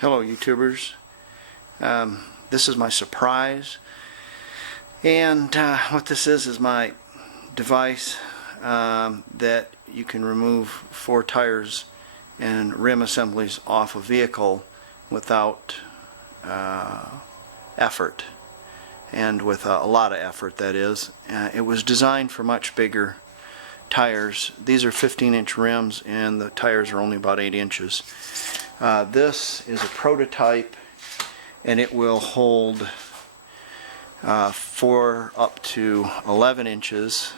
Hello YouTubers, this is my surprise, and what this is my device that you can remove 4 tires and rim assemblies off a vehicle without effort, and with a lot of effort, that is. It was designed for much bigger tires. These are 15-inch rims and the tires are only about 8 inches. This is a prototype, and it will hold 4 up to 11 inches,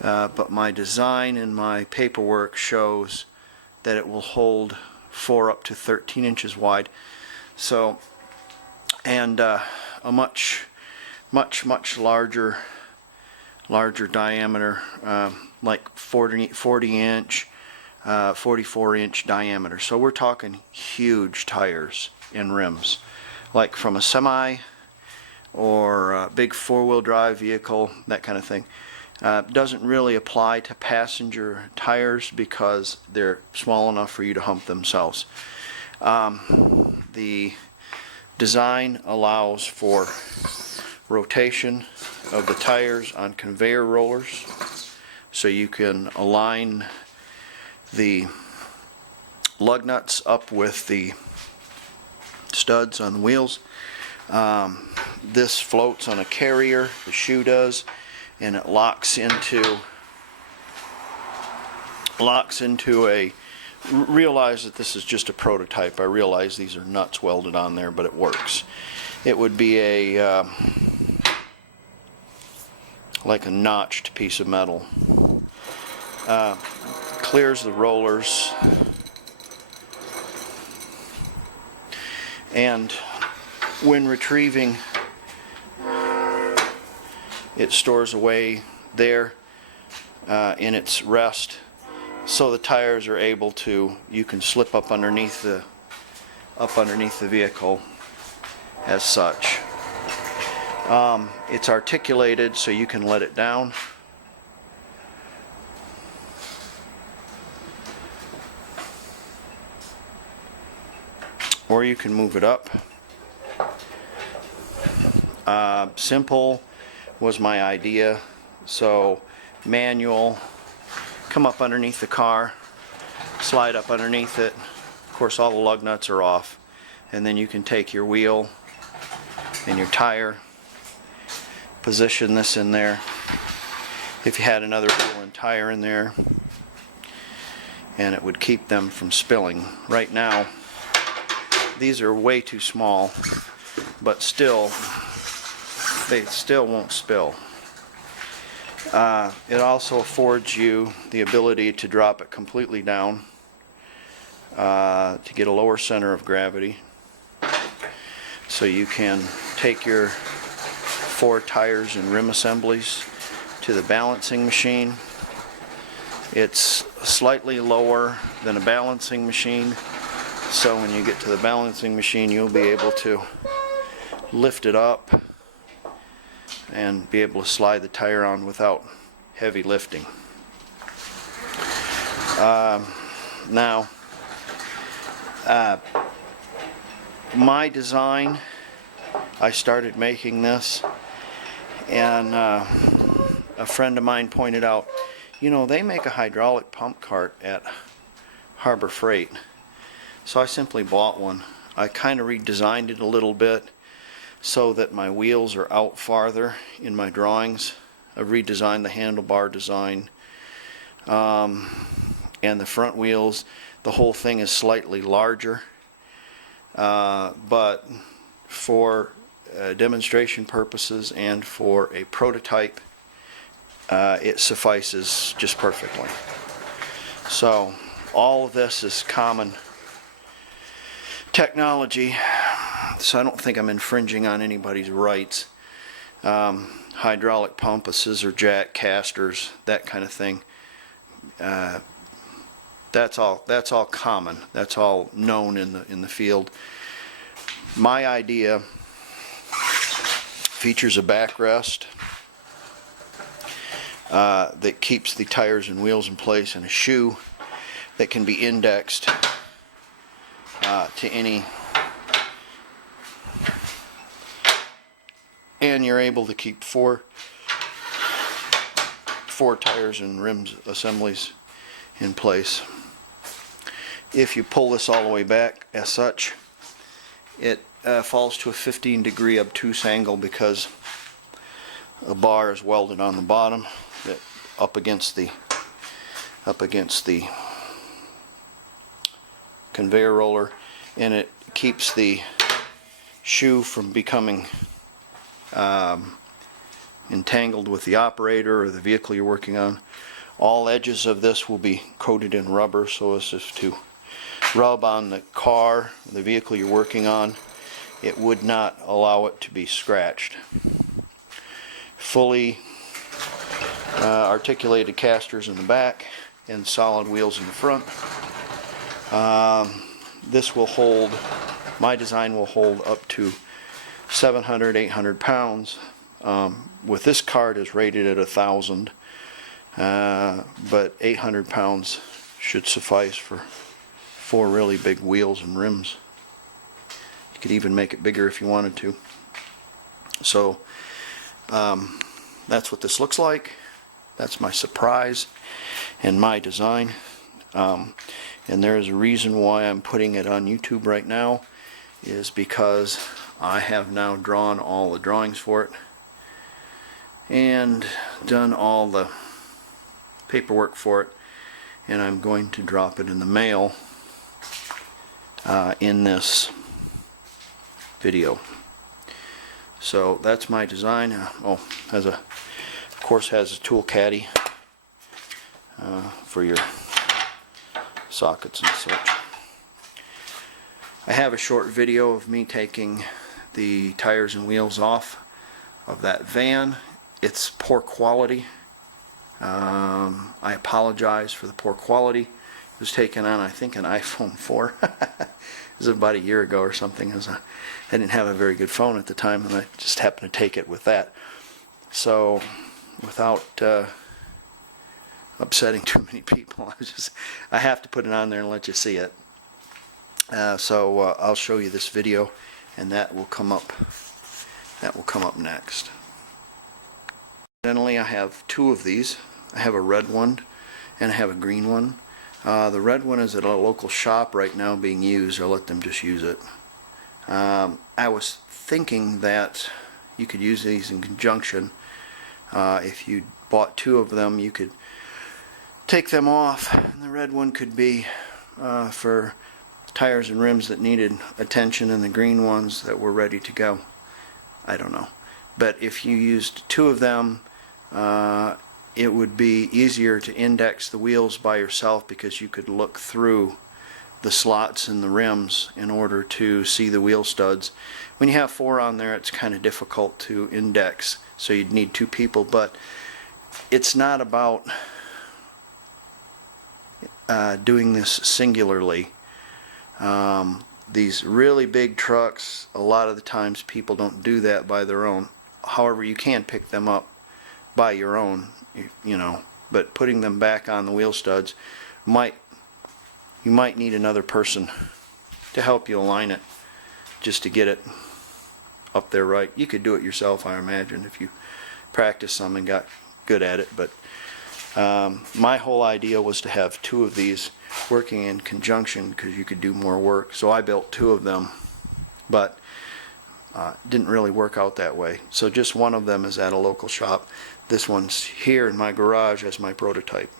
but my design and my paperwork shows that it will hold 4 up to 13 inches wide. So, and a much larger diameter, like 40 inch, 44 inch diameter. So we're talking huge tires and rims, like from a semi or a big 4-wheel drive vehicle, that kind of thing. Doesn't really apply to passenger tires because they're small enough for you to hump themselves. The design allows for rotation of the tires on conveyor rollers, so you can align the lug nuts up with the studs on the wheels. This floats on a carrier, the shoe does, and it locks into a, realize that this is just a prototype. I realize these are nuts welded on there, but it works. It would be a like a notched piece of metal. Clears the rollers, and when retrieving, it stores away there in its rest, so the tires are able to, you can slip up underneath the vehicle as such. It's articulated, so you can let it down. Or you can move it up. Simple was my idea. So manual, come up underneath the car, slide up underneath it. Of course, all the lug nuts are off, and then you can take your wheel and your tire, position this in there. If you had another wheel and tire in there, and it would keep them from spilling. Right now, these are way too small, but still, they still won't spill. It also affords you the ability to drop it completely down to get a lower center of gravity. So you can take your 4 tires and rim assemblies to the balancing machine. It's slightly lower than a balancing machine, so when you get to the balancing machine, you'll be able to lift it up and be able to slide the tire on without heavy lifting. Now, my design, I started making this, and a friend of mine pointed out, you know, they make a hydraulic pump cart at Harbor Freight. So I simply bought one. I kind of redesigned it a little bit so that my wheels are out farther in my drawings. I redesigned the handlebar design, and the front wheels, the whole thing is slightly larger, but for demonstration purposes and for a prototype, it suffices just perfectly. So all of this is common technology, so I don't think I'm infringing on anybody's rights. Hydraulic pump, a scissor jack, casters, that kind of thing. That's all common. That's all known in the field. My idea features a backrest that keeps the tires and wheels in place, and a shoe that can be indexed to any and you're able to keep four tires and rims assemblies in place. If you pull this all the way back as such, it falls to a 15-degree obtuse angle because a bar is welded on the bottom that up against the conveyor roller, and it keeps the shoe from becoming entangled with the operator or the vehicle you're working on. All edges of this will be coated in rubber so as if to rub on the car, the vehicle you're working on. It would not allow it to be scratched. Fully articulated casters in the back and solid wheels in the front. This will hold, my design will hold up to 700, 800 pounds. With this cart is rated at 1,000, but 800 pounds should suffice for 4 really big wheels and rims. You could even make it bigger if you wanted to. So that's what this looks like. That's my surprise and my design. And there is a reason why I'm putting it on YouTube right now, is because I have now drawn all the drawings for it and done all the paperwork for it, and I'm going to drop it in the mail in this video. So that's my design. Of course has a tool caddy for your sockets and such. I have a short video of me taking the tires and wheels off of that van. It's poor quality. I apologize for the poor quality. It was taken on, I think, an iPhone 4. It was about a year ago or something. I didn't have a very good phone at the time, and I just happened to take it with that. So without upsetting too many people, I have to put it on there and let you see it. So I'll show you this video, and that will come up next. Incidentally, I have 2 of these. I have a red one and I have a green one. The red one is at a local shop right now being used. I'll let them just use it. I was thinking that you could use these in conjunction. If you bought 2 of them, you could take them off, and the red one could be for tires and rims that needed attention, and the green ones that were ready to go. I don't know. But if you used 2 of them, it would be easier to index the wheels by yourself, because you could look through the slots in the rims in order to see the wheel studs. When you have 4 on there, it's kind of difficult to index, so you'd need 2 people. But it's not about doing this singularly. These really big trucks, a lot of the times people don't do that by their own. However, you can pick them up by your own, you know, but putting them back on the wheel studs, you might need another person to help you align it, just to get it up there right. You could do it yourself, I imagine, if you practice some and got good at it. But my whole idea was to have 2 of these working in conjunction, because you could do more work. So I built 2 of them, but didn't really work out that way. So just one of them is at a local shop. This one's here in my garage as my prototype.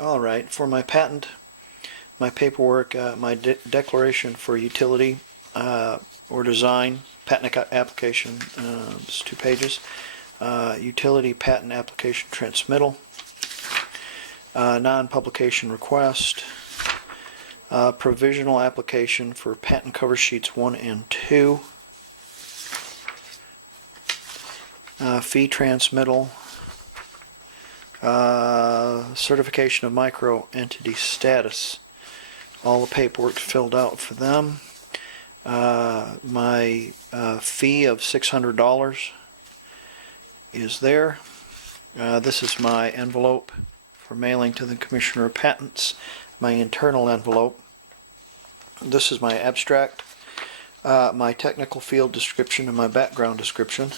All right, for my patent, my paperwork, my declaration for utility or design, patent application, it's 2 pages. Utility patent application transmittal, non-publication request, provisional application for patent cover sheets 1 and 2, fee transmittal, certification of micro entity status, all the paperwork filled out for them. My fee of $600 is there. This is my envelope for mailing to the Commissioner of Patents, my internal envelope. This is my abstract, my technical field description and my background description.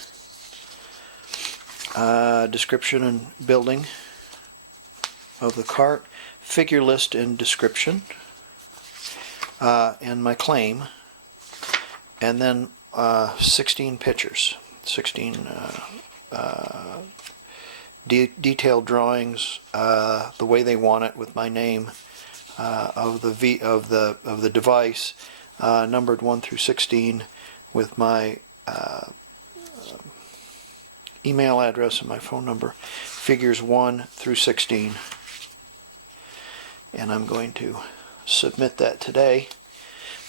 Description and building of the cart, figure list and description, and my claim, and then 16 pictures, 16 detailed drawings, the way they want it, with my name of the device, numbered 1 through 16, with my email address and my phone number, figures 1 through 16, and I'm going to submit that today.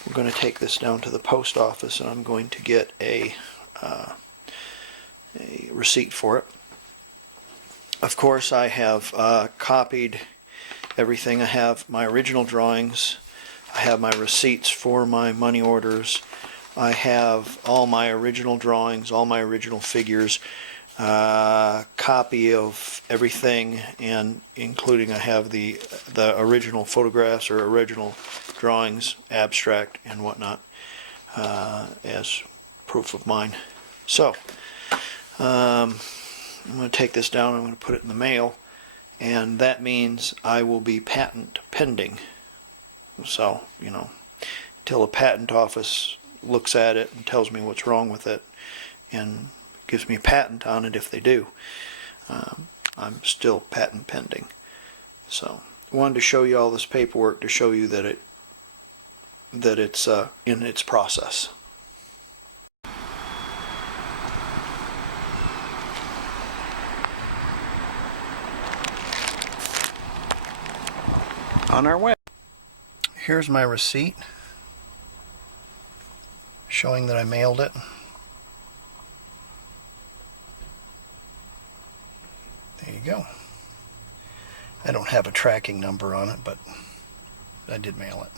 We're going to take this down to the post office, and I'm going to get a receipt for it. Of course, I have copied everything. I have my original drawings, I have my receipts for my money orders, I have all my original drawings, all my original figures, copy of everything, and including I have the original photographs or original drawings, abstract and whatnot, as proof of mine. So I'm going to take this down, I'm going to put it in the mail, and that means I will be patent pending. So, until a patent office looks at it and tells me what's wrong with it and gives me a patent on it, if they do, I'm still patent pending. So I wanted to show you all this paperwork to show you that it's in its process. On our way. Here's my receipt showing that I mailed it. There you go. I don't have a tracking number on it, but I did mail it.